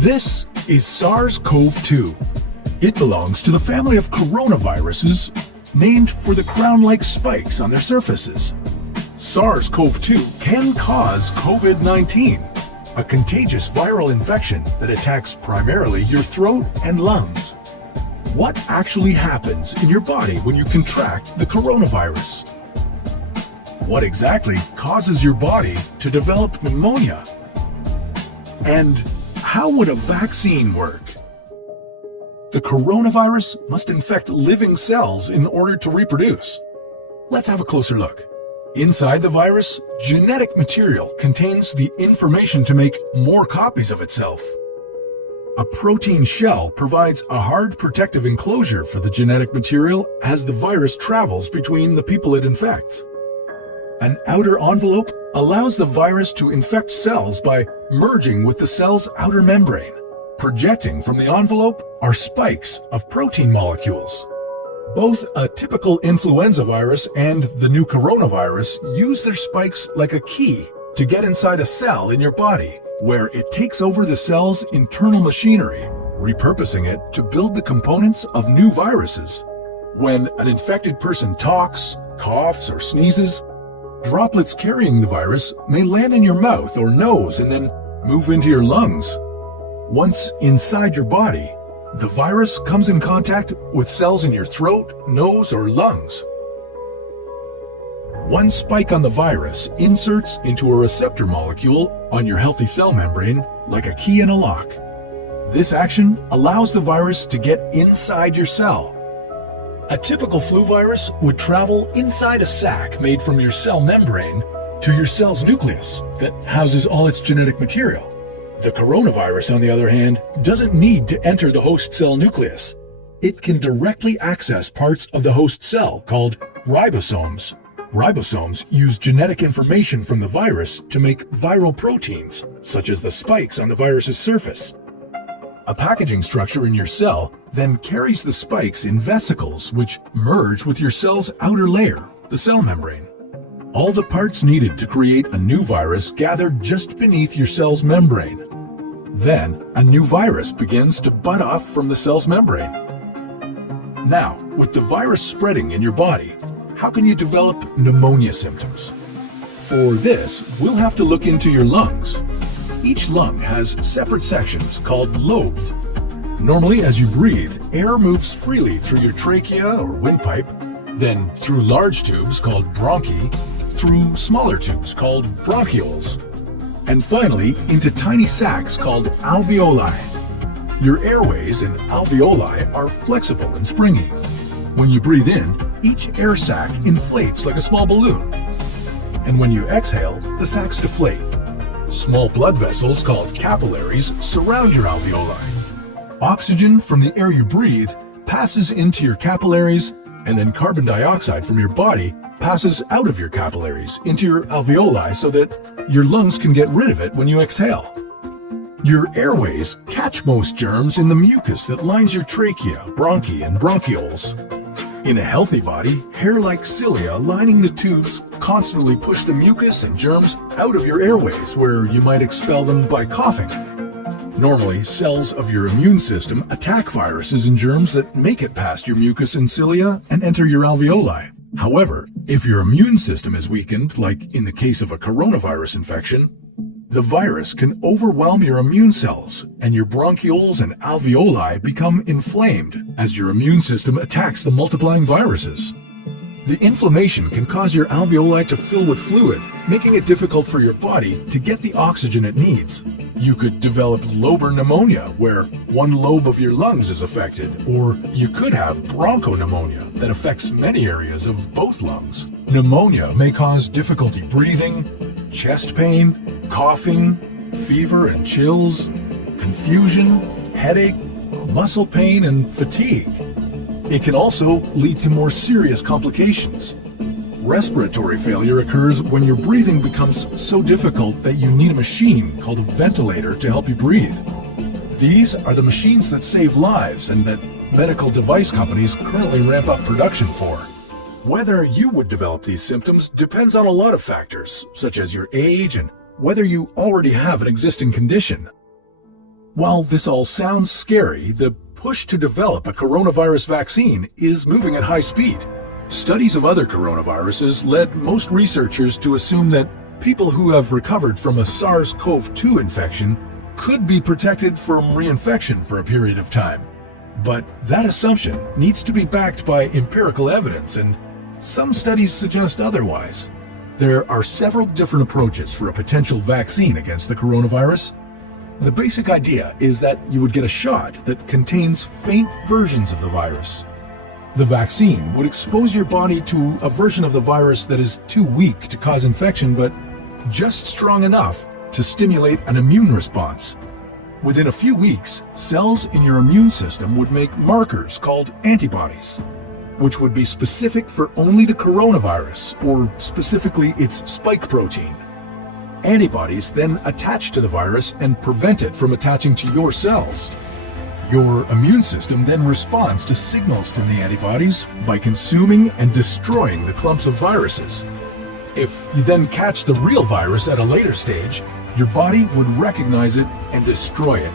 This is SARS-CoV-2. It belongs to the family of coronaviruses named for the crown-like spikes on their surfaces. SARS-CoV-2 can cause COVID-19, a contagious viral infection that attacks primarily your throat and lungs. What actually happens in your body when you contract the coronavirus? What exactly causes your body to develop pneumonia? And how would a vaccine work? The coronavirus must infect living cells in order to reproduce. Let's have a closer look. Inside the virus, genetic material contains the information to make more copies of itself. A protein shell provides a hard protective enclosure for the genetic material as the virus travels between the people it infects. An outer envelope allows the virus to infect cells by merging with the cell's outer membrane. Projecting from the envelope are spikes of protein molecules. Both a typical influenza virus and the new coronavirus use their spikes like a key to get inside a cell in your body, where it takes over the cell's internal machinery, repurposing it to build the components of new viruses. When an infected person talks, coughs, or sneezes, droplets carrying the virus may land in your mouth or nose and then move into your lungs. Once inside your body, the virus comes in contact with cells in your throat, nose, or lungs. One spike on the virus inserts into a receptor molecule on your healthy cell membrane like a key in a lock. This action allows the virus to get inside your cell. A typical flu virus would travel inside a sac made from your cell membrane to your cell's nucleus that houses all its genetic material. The coronavirus, on the other hand, doesn't need to enter the host cell nucleus. It can directly access parts of the host cell called ribosomes. Ribosomes use genetic information from the virus to make viral proteins, such as the spikes on the virus's surface. A packaging structure in your cell then carries the spikes in vesicles which merge with your cell's outer layer, the cell membrane. All the parts needed to create a new virus gather just beneath your cell's membrane. Then, a new virus begins to bud off from the cell's membrane. Now, with the virus spreading in your body, how can you develop pneumonia symptoms? For this, we'll have to look into your lungs. Each lung has separate sections called lobes. Normally, as you breathe, air moves freely through your trachea or windpipe, then through large tubes called bronchi, through smaller tubes called bronchioles, and finally into tiny sacs called alveoli. Your airways and alveoli are flexible and springy. When you breathe in, each air sac inflates like a small balloon. And when you exhale, the sacs deflate. Small blood vessels called capillaries surround your alveoli. Oxygen from the air you breathe passes into your capillaries, and then carbon dioxide from your body passes out of your capillaries into your alveoli so that your lungs can get rid of it when you exhale. Your airways catch most germs in the mucus that lines your trachea, bronchi, and bronchioles. In a healthy body, hair-like cilia lining the tubes constantly push the mucus and germs out of your airways, where you might expel them by coughing. Normally, cells of your immune system attack viruses and germs that make it past your mucus and cilia and enter your alveoli. However, if your immune system is weakened, like in the case of a coronavirus infection, the virus can overwhelm your immune cells, and your bronchioles and alveoli become inflamed as your immune system attacks the multiplying viruses. The inflammation can cause your alveoli to fill with fluid, making it difficult for your body to get the oxygen it needs. You could develop lobar pneumonia, where one lobe of your lungs is affected, or you could have bronchopneumonia that affects many areas of both lungs. Pneumonia may cause difficulty breathing, chest pain, coughing, fever and chills, confusion, headache, muscle pain, and fatigue. It can also lead to more serious complications. Respiratory failure occurs when your breathing becomes so difficult that you need a machine called a ventilator to help you breathe. These are the machines that save lives and that medical device companies currently ramp up production for. Whether you would develop these symptoms depends on a lot of factors, such as your age and whether you already have an existing condition. While this all sounds scary, the push to develop a coronavirus vaccine is moving at high speed. Studies of other coronaviruses led most researchers to assume that people who have recovered from a SARS-CoV-2 infection could be protected from reinfection for a period of time. But that assumption needs to be backed by empirical evidence, and some studies suggest otherwise. There are several different approaches for a potential vaccine against the coronavirus. The basic idea is that you would get a shot that contains faint versions of the virus. The vaccine would expose your body to a version of the virus that is too weak to cause infection, but just strong enough to stimulate an immune response. Within a few weeks, cells in your immune system would make markers called antibodies, which would be specific for only the coronavirus, or specifically its spike protein. Antibodies then attach to the virus and prevent it from attaching to your cells. Your immune system then responds to signals from the antibodies by consuming and destroying the clumps of viruses. If you then catch the real virus at a later stage, your body would recognize it and destroy it.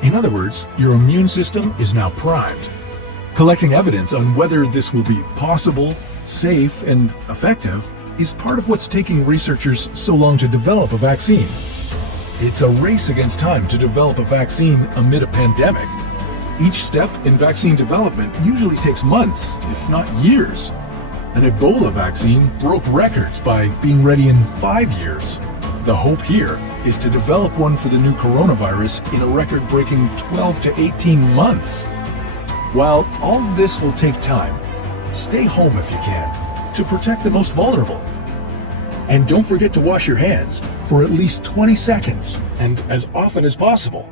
In other words, your immune system is now primed. Collecting evidence on whether this will be possible, safe, and effective is part of what's taking researchers so long to develop a vaccine. It's a race against time to develop a vaccine amid a pandemic. Each step in vaccine development usually takes months, if not years. An Ebola vaccine broke records by being ready in 5 years. The hope here is to develop one for the new coronavirus in a record-breaking 12 to 18 months. While all of this will take time, stay home if you can, to protect the most vulnerable. And don't forget to wash your hands for at least 20 seconds and as often as possible.